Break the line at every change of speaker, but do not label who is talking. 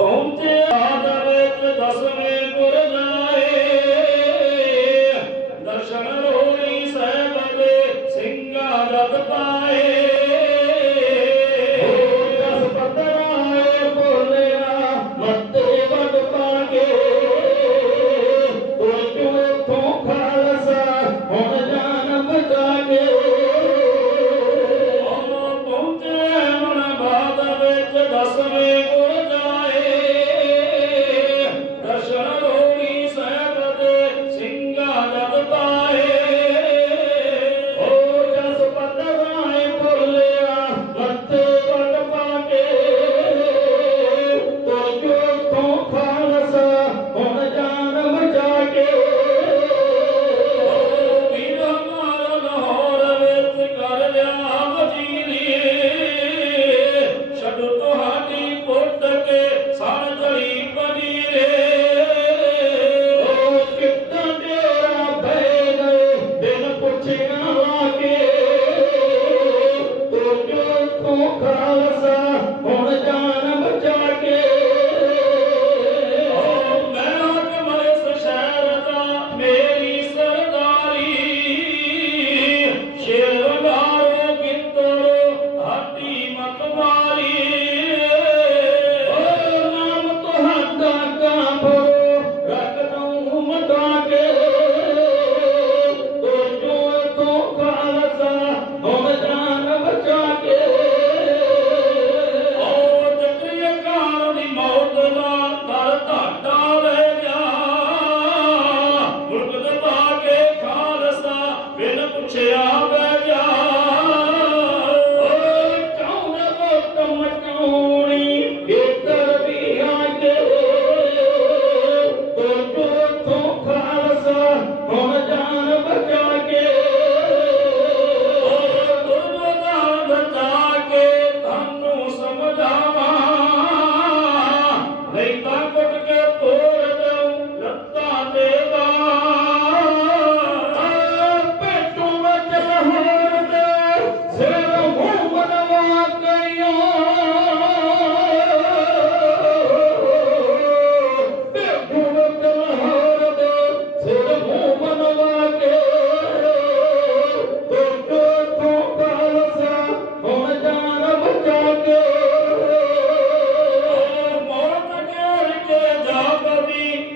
ਪਹੁੰਚੇ ਆਦਰ ਇੱਕ ਦਸਵੇਂ ਗੁਰ ਜਾਏ ਦਰਸ਼ਨ ਹੋਈ ਸਹਿਬ ਦੇ ਸਿੰਘਾ ਰਤ ਪਾਏ। ਹੁਣ com calça. போட்டுட்டு போ